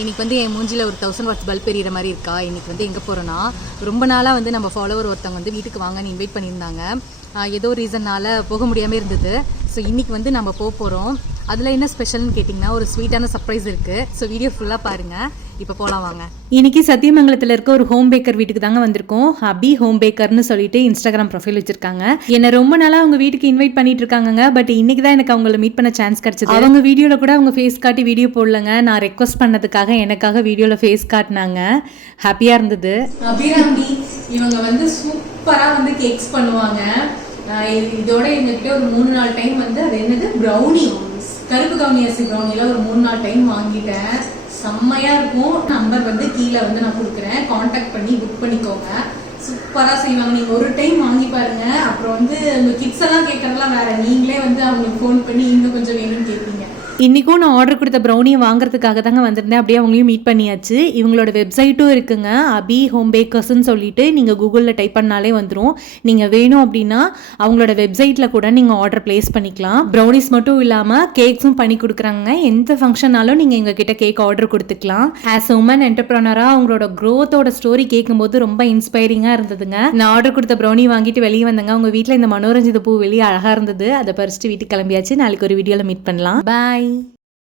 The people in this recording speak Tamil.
இன்றைக்கி வந்து என் மூஞ்சியில் ஒரு 1000 வாட்ஸ் பல்ப் எரியிற மாதிரி இருக்கா. இன்றைக்கி வந்து எங்கே போகிறோன்னா, ரொம்ப நாளாக வந்து நம்ம ஃபாலோவர் ஒருத்தவங்க வந்து வீட்டுக்கு வாங்கன்னு இன்வைட் பண்ணியிருந்தாங்க. ஏதோ ரீசன்னால் போக முடியாமல் இருந்தது. ஸோ இன்றைக்கி வந்து நம்ம போகிறோம். அதில் என்ன ஸ்பெஷல்னு கேட்டிங்கன்னா, ஒரு ஸ்வீட்டான சர்ப்ரைஸ் இருக்குது. ஸோ வீடியோ ஃபுல்லாக பாருங்கள். இப்போ போகலாம் வாங்க. இன்னைக்கு சத்தியமங்கலத்தில் இருக்க ஒரு ஹோம் பேக்கர் வீட்டுக்கு தாங்க வந்திருக்கோம். அபி ஹோம் பேக்கர்னு சொல்லிட்டு இன்ஸ்டாகிராம் ப்ரொஃபைல் வச்சிருக்காங்க. என்னை ரொம்ப நாளாக அவங்க வீட்டுக்கு இன்வைட் பண்ணிட்டு இருக்காங்க. பட் இன்னைக்கு தான் எனக்கு அவங்கள மீட் பண்ண சான்ஸ் கிடைச்சது. அவங்க வீடியோவில் கூட அவங்க ஃபேஸ் காட்டி வீடியோ போடலங்க. நான் ரெக்வஸ்ட் பண்ணதுக்காக எனக்காக வீடியோவில் ஃபேஸ் காட்டினாங்க. ஹாப்பியாக இருந்தது. அபிராமி இவங்க வந்து சூப்பராக வந்து கேக்ஸ் பண்ணுவாங்க. இதோட எங்ககிட்ட ஒரு 3-4 டைம் வந்து அது என்னது ப்ரௌனி, கருப்பு கவுனி அரிசி ப்ரௌனியில் ஒரு 3-4 டைம் வாங்கிட்டேன். செம்மையா இருக்கும். நம்பர் வந்து கீழே வந்து நான் கொடுக்குறேன், கான்டாக்ட் பண்ணி புக் பண்ணிக்கோங்க. சூப்பராக செய்வாங்க. நீங்கள் ஒரு டைம் வாங்கி பாருங்க. அப்புறம் வந்து உங்கள் கிட்ஸ் எல்லாம் கேட்கறதுலாம் வேற, நீங்களே வந்து அவங்களுக்கு ஃபோன் பண்ணி இன்னும் கொஞ்சம் வேணும்னு கேட்பீங்க. இன்றைக்கும் நான் ஆர்டர் கொடுத்த ப்ரௌனியை வாங்குறதுக்காக தாங்க வந்திருந்தேன். அப்படியே அவங்களையும் மீட் பண்ணியாச்சு. இவங்களோட வெப்சைட்டும் இருக்குங்க, அபி ஹோம் பேக்கர்ஸ்ன்னு சொல்லிட்டு நீங்கள் கூகுளில் டைப் பண்ணாலே வந்துடும். நீங்கள் வேணும் அப்படின்னா அவங்களோட வெப்சைட்டில் கூட நீங்கள் ஆர்டர் பிளேஸ் பண்ணிக்கலாம். ப்ரௌனிஸ் மட்டும் இல்லாமல் கேக்ஸும் பண்ணி கொடுக்குறாங்க. எந்த ஃபங்க்ஷனாலும் நீங்கள் எங்ககிட்ட கேக் ஆர்டர் கொடுத்துக்கலாம். ஆஸ் உமன் என்டர்பிரனராக அவங்களோட க்ரோத்தோட ஸ்டோரி கேட்கும்போது ரொம்ப இன்ஸ்பைரிங்காக இருந்ததுங்க. நான் ஆர்டர் கொடுத்த ப்ரௌனி வாங்கிட்டு வெளியே வந்தேங்க. உங்கள் வீட்டில் இந்த மனோரஞ்சித பூ வெளியே அழகாக இருந்தது. அதை பறிச்சுட்டு வீட்டுக்கு கிளம்பியாச்சு. நாளைக்கு ஒரு வீடியோவில் மீட் பண்ணலாம். பாய்.